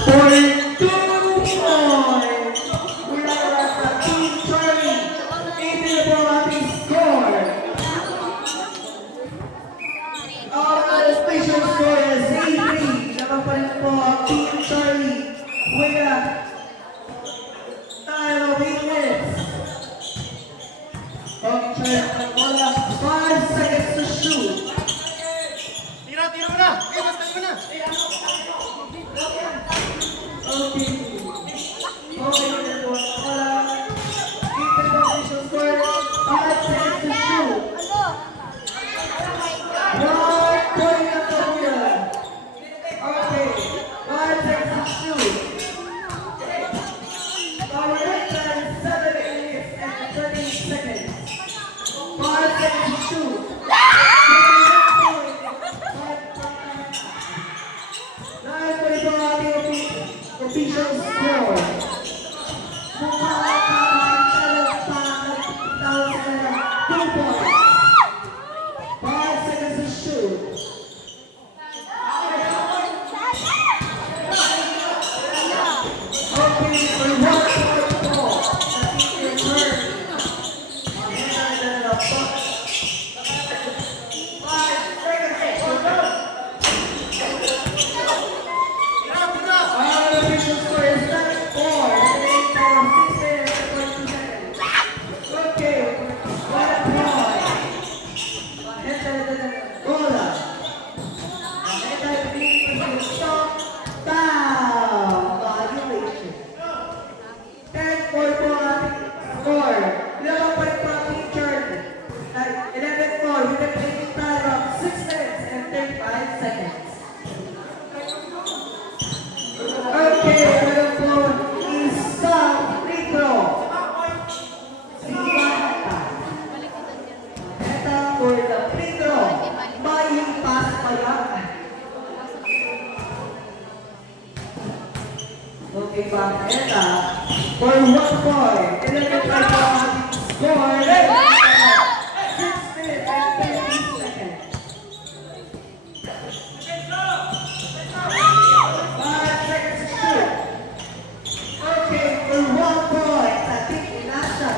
For 2 points, mula sa Team Charlie. Ito na po ang ating score. Ang official score is 8-3. Naman pa rin po ang Team Charlie. With a time of 8 minutes. Okay, Charlie, wala 5 seconds to shoot. Tira mo na! Basta mo na! Okay. Okay, wala. Keep the official score. 5 seconds to shoot. One point na po yan. Okay, 5 seconds to shoot. Our red time is 7 minutes and 30 seconds. 5 seconds to shoot. Nine po ito ang ating official score. Mukhang talong pa tawag sa 2 points. 5 seconds to shoot. Okay, for 1 point po. Sa team return. Mahina na po. 5 seconds to go. Our official score is 9-4. Remaining time of 6 minutes and 22 seconds. Okay, 1 point. Mahina na bola. Mahina na pinipin stop. Foul. Violation. 10-4 po ang ating score. Lamang pa rin po ang Team Charlie. 11-4 with a remaining time of 6 minutes and 35 seconds. Okay, meron po isang free throw. Si Maheta. Maheta for the free throw. May pass pa yan. Okay, Maheta for 1 point. 11 pa po ang ating score. 6 minutes and 30 seconds. 5 seconds to shoot. Okay, for 1 point sa Team Inasa.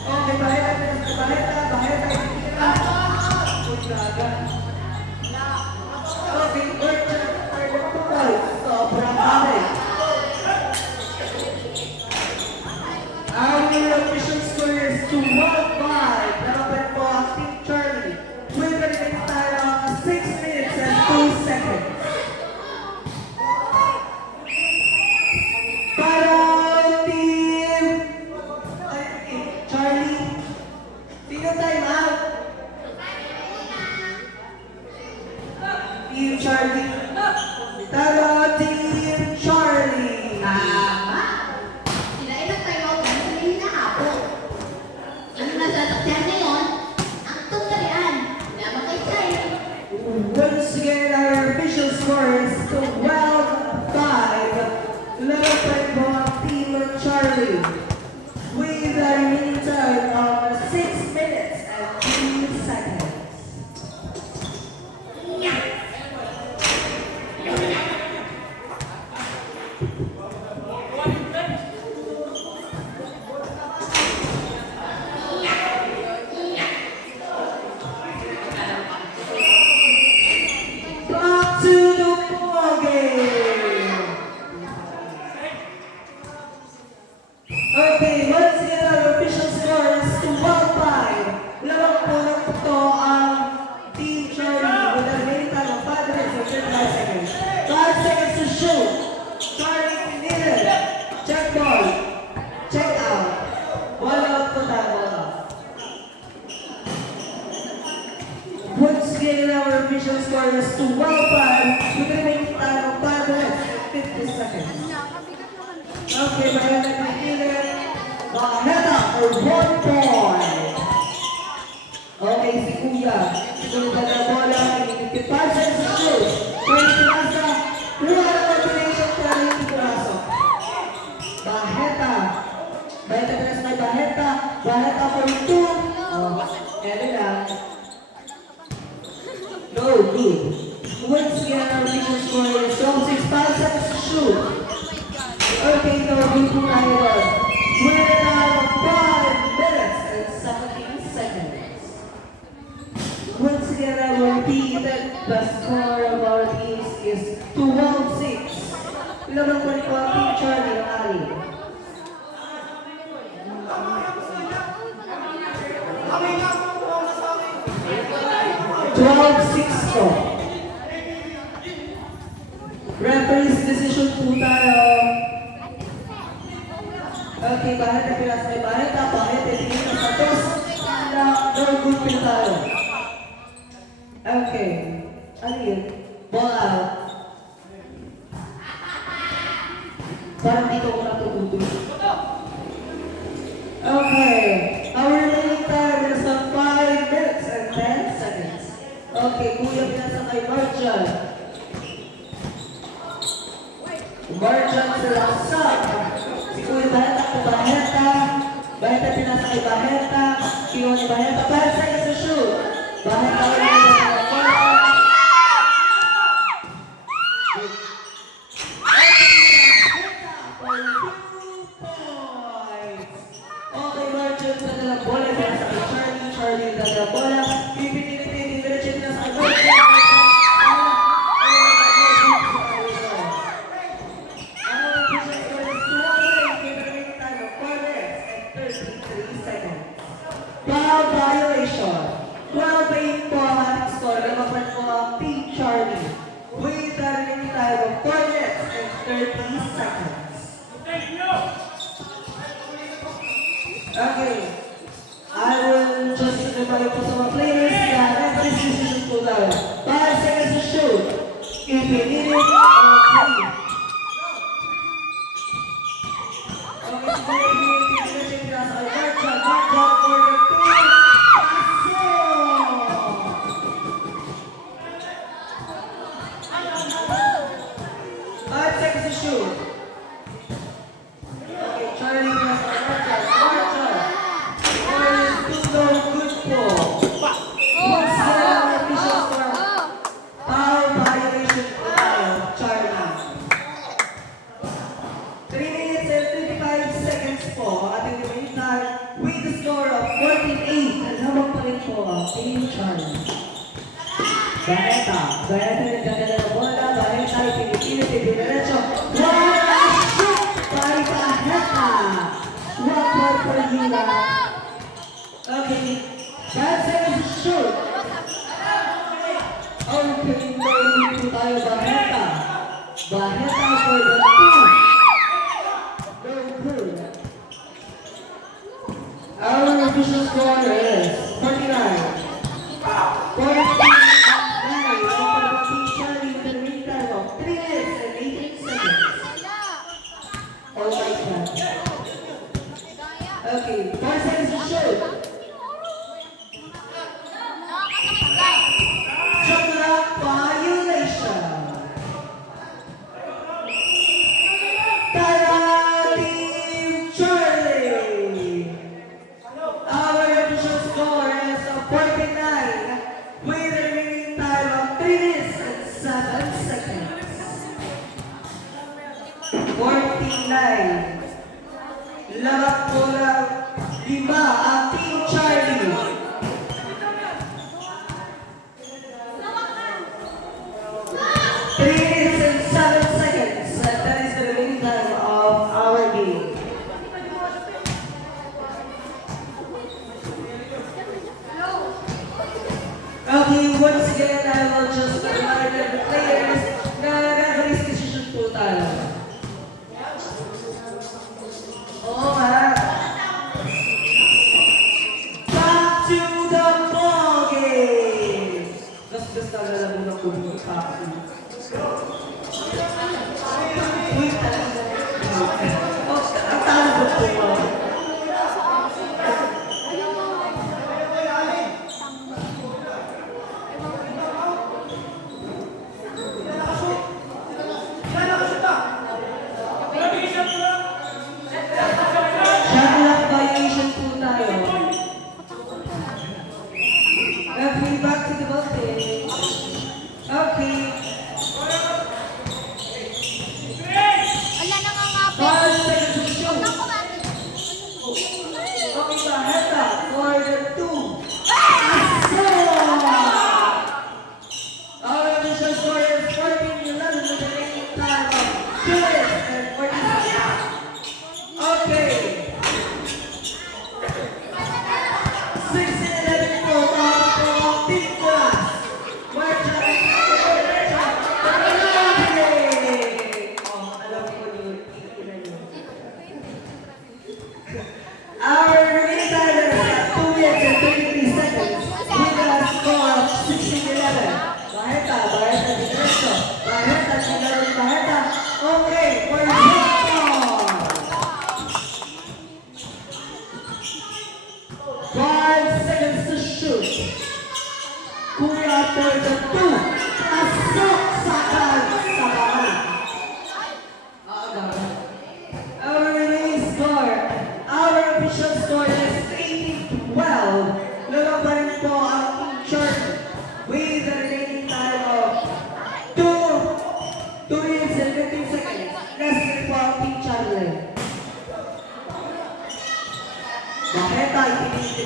Okay, Baheta, hindi ka na. Paglaga. Okay, Urchan, for the 2 points. Sobrang kami. Our official score is 2-1-5. Nakapan po ang Team Charlie. With a remaining time of 6 minutes and 2 seconds. Para Team Charlie. Sino time out? Team Charlie. Para Team Charlie. Tama. Sila ilang tayo ako na sila hinahapon. Ang nasasakyan ngayon, ang tunggalian. Lamang kay Charlie. Once again, our official score is 12-5. Level play po ang Team Charlie. With a remaining time of 6 minutes and 3 seconds. Back to the ball game. Okay, once again, our official score is 12-5. Lamang po ng ito ang Team Charlie with a remaining time of 5 minutes and 35 seconds. 5 seconds to shoot. Charlie needed. Check ball. Check out. Ball out po tayo. Once again, our official score is 12-5 with a remaining time of 5 minutes and 50 seconds. Okay, Maheta Pilipinas. Maheta for 1 point. Okay, si Kuya. Sunod na bola. 55 seconds to shoot. First Pinasa. Kuha na combination para hindi pumasok. Maheta. Maheta Pinasa kay Maheta. Maheta for 2. Oh, kaya lang. No good. Once again, our official score is 12-6, 5 seconds. Ilang point po ang Team Charlie ng Ali. 12-6 po. Referee's decision po tayo. Okay, bakit na pinasa may bakit na bakit? Tingin na sa tos na no good po tayo. Okay. Ano yun? Ball out. Parang dito ko natututoy. Okay. Our remaining time is 5 minutes and 10 seconds. Okay, kuya pinasa kay Marjan. Marjan sila sa si Kuya Baheta kung Baheta. Baheta pinasa kay Baheta. Kiwa ni Baheta. 5 seconds to shoot. Baheta ulit na Baheta. Okay, Marjan sa dalang bola. Pinasa kay Charlie. Charlie sa dalang bola. Pipitinitin. Diretso pinasa kay Marjan. Foul violation. 12-8 po ang ating score. Namapan po ang Team Charlie. With the remaining time of 4 minutes and 30 seconds. Okay. I will just remind po sa mga players na referee's decision po tayo. 5 seconds to shoot. If you need it, okay. Okay, siguro yung pinasa kay Marjan. Marjan for the 5 seconds to shoot. Okay, Charlie pinasa kay Marjan. Marjan. For the 2 good po. Once again, ang official score. Foul violation po tayo, Charlie. 3 minutes and 35 seconds po ang ating remaining time with the score of 14-8. At habang pa rin po ang Team Charlie. Baheta. Baheta nagkagala ng bola. Baheta ay pinipilit. Diretso. Wala! Shoot! By Baheta. 1 point for Lila. Okay. 5 seconds to shoot. Okay. May po tayo Baheta. Baheta for the 2. Very good. Our official score is 49. 49. Team Charlie with a remaining time of 3 minutes and 18 seconds. Oh my God. Okay, 4 seconds to shoot. Shot clock violation. Team Charlie. Our official score is 49 with a remaining time of 3 minutes and 7 seconds. 49. Lahat po ng 5 ang Team Charlie. 3 minutes and 7 seconds. And that is the remaining time of our game. Okay, once again, I will just remind the players na referee's decision po tayo. Oo nga. Back to the ball game! Gas-gas na lalabo ng kubing paki. Uy, talaga. Oh, ang talo po po. Shot violation po tayo. Okay, back to the ball game. Okay. Wala na nga nga po. 5 seconds to shoot. Naku, mami. Okay, Baheta for the 2. Our initial score is 14-11 with the remaining time of 2 minutes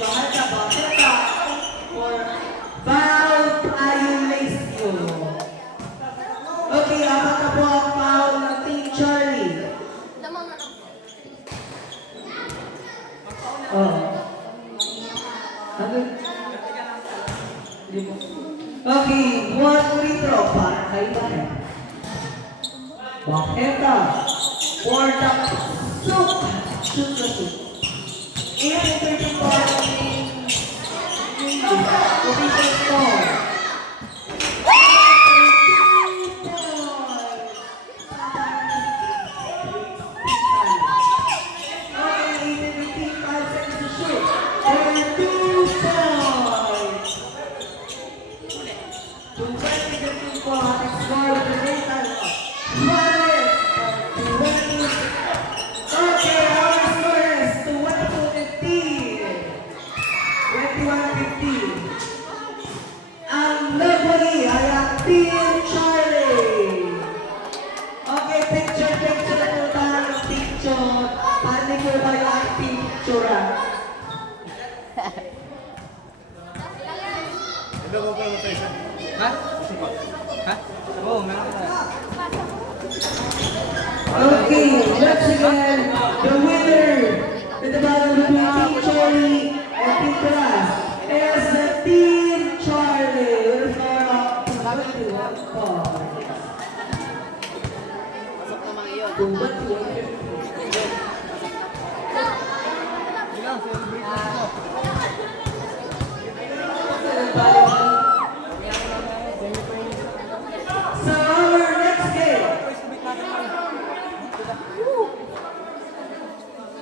Bahata for foul violation. Okay, apat na po ang foul ng Team Charlie. Oh. Okay, one free throw para kay Baheta. Baheta for the shoot the shoot. And 30 points. Official score. Ang nagwali ay ang Team Charlie. Okay, picture po tayo ng picture. Paano ko ba yung picture? Ito ko pa tayo isa. Ha? Ha? Oo, meron ka. Okay, let's begin. The winner in the battle between Team Charlie and Team Class is the Team Charlie with a score of 21 points. 21. Ilang, celebrate na ito. So our next game.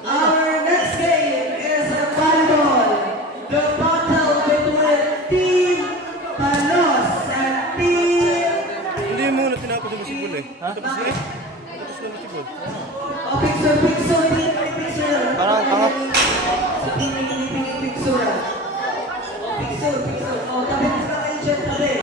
Our next game is a volleyball. The battle between Team Palos and Team... Hindi mo na tinapos yung basketball eh. Tapos na eh. Tapos na basketball. Oh, picture, team, picture. Parang tanga. Sa team